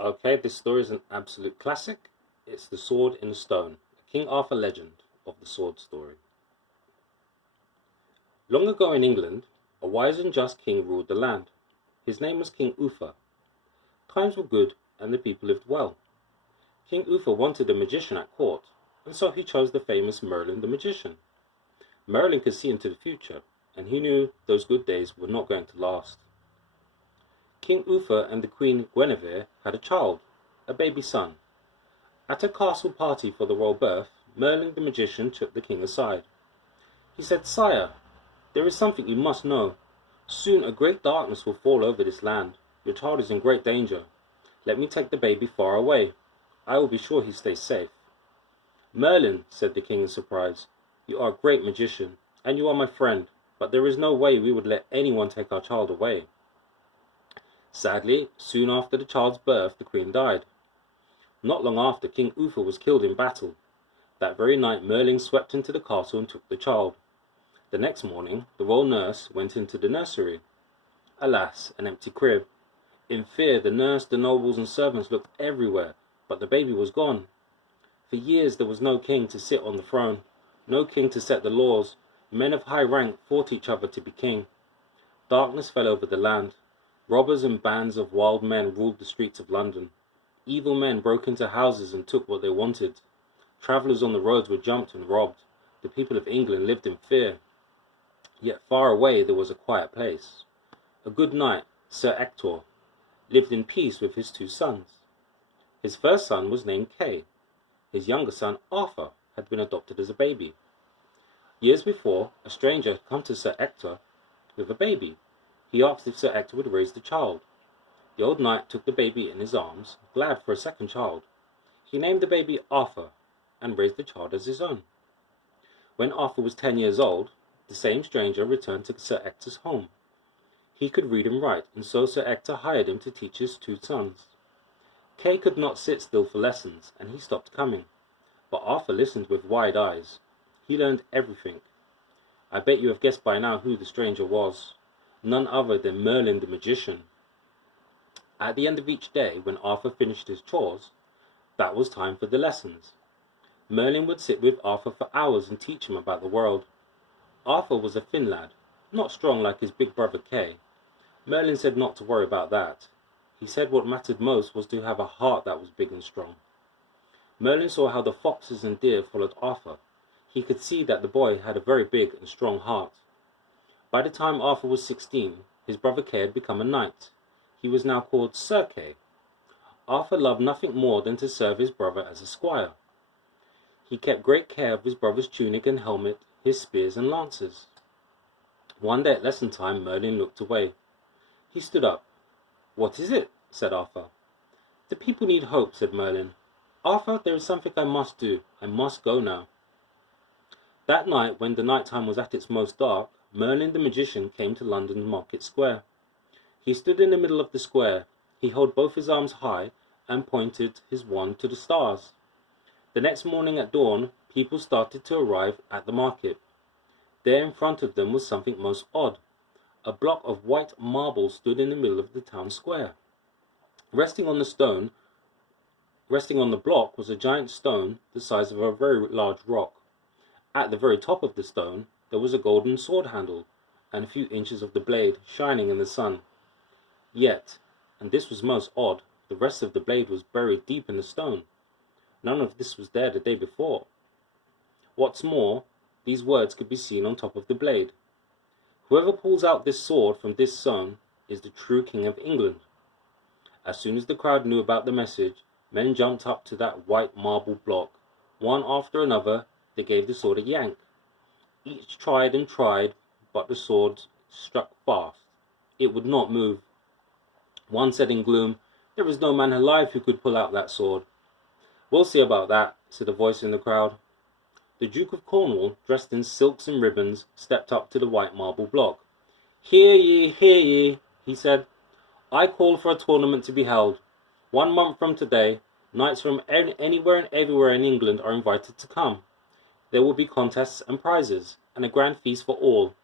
Okay, this story is an absolute classic. It's The Sword in the Stone, a King Arthur legend of the sword story. Long ago in England, a wise and just king ruled the land. His name was King Uther. Times were good, and the people lived well. King Uther wanted a magician at court, and so he chose the famous Merlin the Magician. Merlin could see into the future, and he knew those good days were not going to last. King Uther and the Queen Guinevere had a child, a baby son. At a castle party for the royal birth, Merlin the Magician took the king aside. He said, "Sire, there is something you must know. Soon a great darkness will fall over this land. Your child is in great danger. Let me take the baby far away. I will be sure he stays safe." "Merlin," said the king in surprise, "you are a great magician, and you are my friend, but there is no way we would let anyone take our child away." Sadly, soon after the child's birth, the queen died. Not long after, King Uther was killed in battle. That very night, Merlin swept into the castle and took the child. The next morning, the royal nurse went into the nursery. Alas, an empty crib. In fear, the nurse, the nobles, and servants looked everywhere, but the baby was gone. For years there was no king to sit on the throne, no king to set the laws. Men of high rank fought each other to be king. Darkness fell over the land. Robbers and bands of wild men ruled the streets of London. Evil men broke into houses and took what they wanted. Travellers on the roads were jumped and robbed. The people of England lived in fear. Yet far away there was a quiet place. A good knight, Sir Ector, lived in peace with his two sons. His first son was named Kay. His younger son, Arthur, had been adopted as a baby. Years before, a stranger had come to Sir Ector with a baby. He asked if Sir Ector would raise the child. The old knight took the baby in his arms, glad for a second child. He named the baby Arthur, and raised the child as his own. When Arthur was 10 years old, the same stranger returned to Sir Ector's home. He could read and write, and so Sir Ector hired him to teach his two sons. Kay could not sit still for lessons, and he stopped coming. But Arthur listened with wide eyes. He learned everything. I bet you have guessed by now who the stranger was. None other than Merlin the Magician. At the end of each day, when Arthur finished his chores, that was time for the lessons. Merlin would sit with Arthur for hours and teach him about the world. Arthur was a thin lad, not strong like his big brother Kay. Merlin said not to worry about that. He said what mattered most was to have a heart that was big and strong. Merlin saw how the foxes and deer followed Arthur. He could see that the boy had a very big and strong heart. By the time Arthur was 16, his brother Kay had become a knight. He was now called Sir Kay. Arthur loved nothing more than to serve his brother as a squire. He kept great care of his brother's tunic and helmet, his spears and lances. One day at lesson time, Merlin looked away. He stood up. "What is it?" said Arthur. "The people need hope," said Merlin. "Arthur, there is something I must do. I must go now." That night, when the night time was at its most dark, Merlin the Magician came to London Market Square. He stood in the middle of the square. He held both his arms high and pointed his wand to the stars. The next morning at dawn, people started to arrive at the market. There in front of them was something most odd. A block of white marble stood in the middle of the town square. Resting on the block was a giant stone the size of a very large rock. At the very top of the stone, there was a golden sword handle, and a few inches of the blade shining in the sun. Yet, and this was most odd, the rest of the blade was buried deep in the stone. None of this was there the day before. What's more, these words could be seen on top of the blade. "Whoever pulls out this sword from this stone is the true King of England." As soon as the crowd knew about the message, men jumped up to that white marble block. One after another, they gave the sword a yank. Each tried and tried, but the sword struck fast. It would not move. One said in gloom, "There is no man alive who could pull out that sword." "We'll see about that," said a voice in the crowd. The Duke of Cornwall, dressed in silks and ribbons, stepped up to the white marble block. Hear ye," he said. "I call for a tournament to be held. 1 month from today, knights from anywhere and everywhere in England are invited to come. There will be contests and prizes, and a grand feast for all."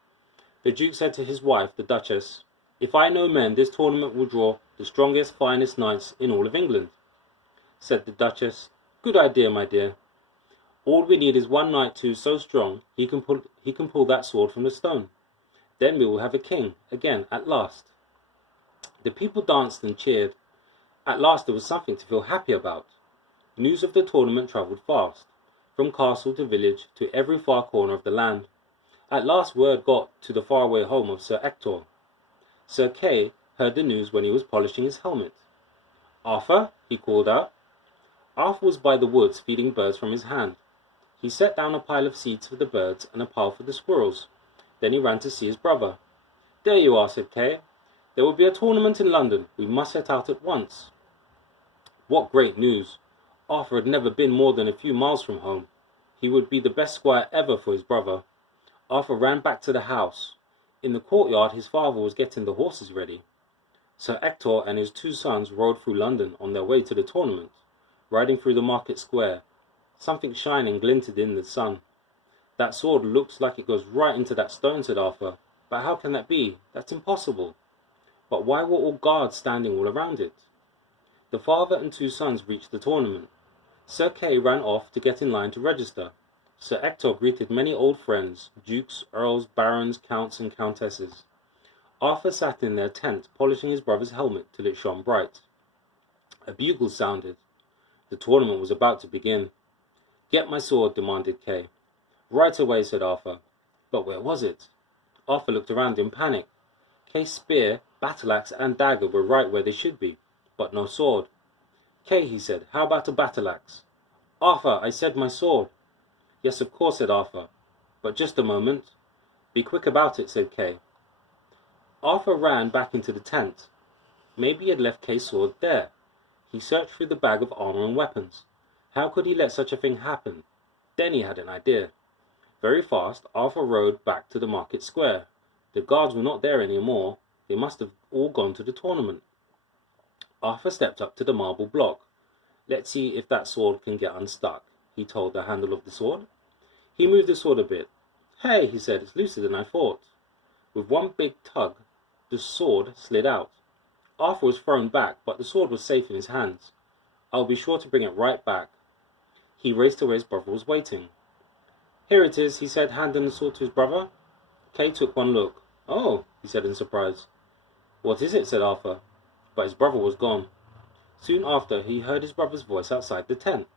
The Duke said to his wife, the Duchess, If I know men, this tournament will draw the strongest, finest knights in all of England, said the Duchess. Good idea, my dear. All we need is one knight who is so strong he can pull that sword from the stone. Then we will have a king again at last. The people danced and cheered. At last there was something to feel happy about. News of the tournament travelled fast, from castle to village to every far corner of the land. At last word got to the faraway home of Sir Ector. Sir Kay heard the news when he was polishing his helmet. Arthur, he called out. Arthur was by the woods feeding birds from his hand. He set down a pile of seeds for the birds and a pile for the squirrels. Then he ran to see his brother. There you are, said Kay. There will be a tournament in London. We must set out at once. What great news! Arthur had never been more than a few miles from home. He would be the best squire ever for his brother. Arthur ran back to the house. In the courtyard his father was getting the horses ready. Sir Ector and his 2 sons rode through London on their way to the tournament, riding through the market square. Something shining glinted in the sun. That sword looks like it goes right into that stone, said Arthur. But how can that be? That's impossible. But why were all guards standing all around it? The father and 2 sons reached the tournament. Sir Kay ran off to get in line to register. Sir Ector greeted many old friends, dukes, earls, barons, counts and countesses. Arthur sat in their tent, polishing his brother's helmet till it shone bright. A bugle sounded. The tournament was about to begin. Get my sword, demanded Kay. Right away, said Arthur. But where was it? Arthur looked around in panic. Kay's spear, battle-axe and dagger were right where they should be, but no sword. Kay, he said, how about a battle-axe? Arthur, I said my sword. Yes, of course, said Arthur. But just a moment. Be quick about it, said Kay. Arthur ran back into the tent. Maybe he had left Kay's sword there. He searched through the bag of armor and weapons. How could he let such a thing happen? Then he had an idea. Very fast, Arthur rode back to the market square. The guards were not there any more. They must have all gone to the tournament. Arthur stepped up to the marble block. Let's see if that sword can get unstuck, he told the handle of the sword. He moved the sword a bit. Hey, he said, it's looser than I thought. With one big tug, the sword slid out. Arthur was thrown back, but the sword was safe in his hands. I'll be sure to bring it right back. He raced to where his brother was waiting. Here it is, he said, handing the sword to his brother. Kay took one look. Oh, he said in surprise. What is it, said Arthur. But his brother was gone. Soon after, he heard his brother's voice outside the tent.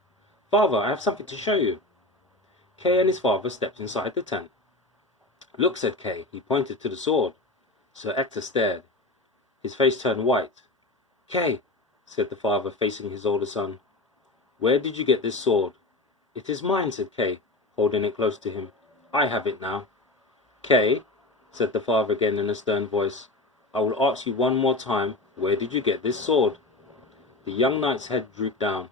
Father, I have something to show you. Kay and his father stepped inside the tent. Look, said Kay. He pointed to the sword. Sir Ector stared. His face turned white. Kay, said the father, facing his older son. Where did you get this sword? It is mine, said Kay, holding it close to him. I have it now. Kay, said the father again in a stern voice, I will ask you one more time, where did you get this sword? The young knight's head drooped down.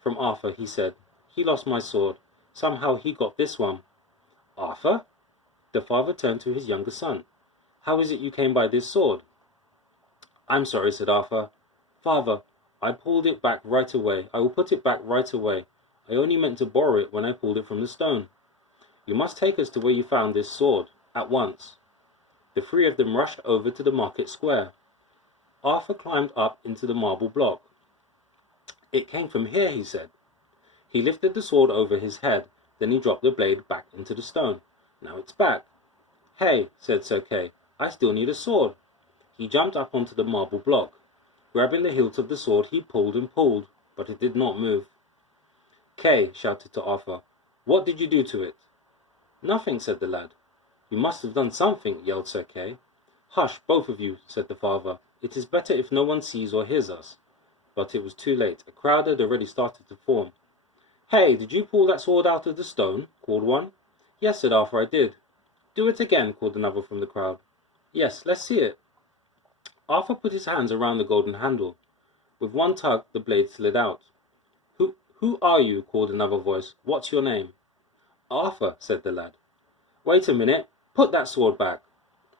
From Arthur, he said. He lost my sword. Somehow he got this one. Arthur? The father turned to his younger son. How is it you came by this sword? I'm sorry, said Arthur. Father, I pulled it back right away. I will put it back right away. I only meant to borrow it when I pulled it from the stone. You must take us to where you found this sword, at once. The 3 of them rushed over to the market square. Arthur climbed up into the marble block. It came from here, he said. He lifted the sword over his head, then he dropped the blade back into the stone. Now it's back. Hey, said Sir Kay, I still need a sword. He jumped up onto the marble block. Grabbing the hilt of the sword, he pulled and pulled, but it did not move. Kay shouted to Arthur, what did you do to it? Nothing, said the lad. You must have done something, yelled Sir Kay. Hush, both of you, said the father. It is better if no one sees or hears us. But it was too late. A crowd had already started to form. Hey, did you pull that sword out of the stone? Called one. Yes, said Arthur, I did. Do it again, called another from the crowd. Yes, let's see it. Arthur put his hands around the golden handle. With one tug, the blade slid out. Who are you? Called another voice. What's your name? Arthur, said the lad. Wait a minute. Put that sword back.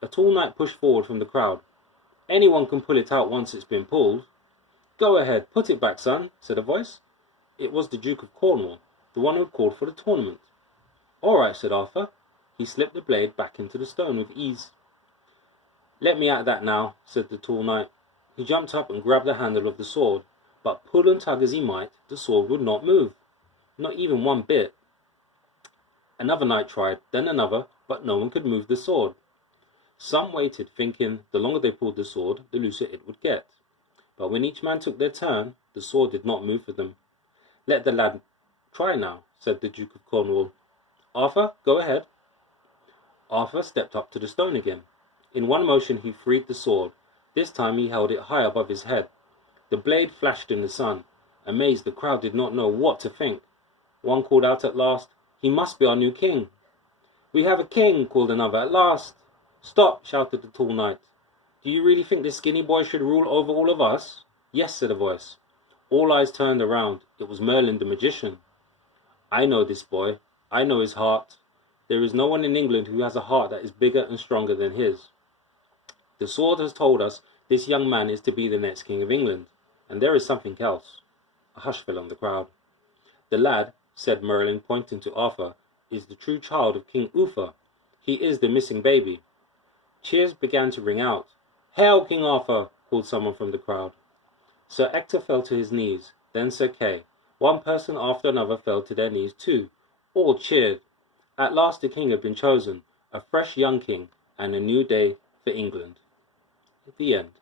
A tall knight pushed forward from the crowd. Anyone can pull it out once it's been pulled. Go ahead, put it back, son, said a voice. It was the Duke of Cornwall, the one who had called for the tournament. All right, said Arthur. He slipped the blade back into the stone with ease. Let me at that now, said the tall knight. He jumped up and grabbed the handle of the sword, but pull and tug as he might, the sword would not move, not even one bit. Another knight tried, then another, but no one could move the sword. Some waited, thinking the longer they pulled the sword, the looser it would get. But when each man took their turn, the sword did not move for them. Let the lad try now, said the Duke of Cornwall. Arthur, go ahead. Arthur stepped up to the stone again. In one motion he freed the sword. This time he held it high above his head. The blade flashed in the sun. Amazed, the crowd did not know what to think. One called out at last, "He must be our new king." "We have a king," called another. "At last." "Stop," shouted the tall knight. "Do you really think this skinny boy should rule over all of us?" "Yes," said a voice. All eyes turned around. It was Merlin the Magician. "I know this boy. I know his heart. There is no one in England who has a heart that is bigger and stronger than his. The sword has told us this young man is to be the next king of England. And there is something else." A hush fell on the crowd. "The lad," said Merlin, pointing to Arthur, "is the true child of King Uther. He is the missing baby." Cheers began to ring out. "Hail, King Arthur!" called someone from the crowd. Sir Ector fell to his knees, then Sir Kay. One person after another fell to their knees too. All cheered. At last the king had been chosen, a fresh young king, and a new day for England. The end.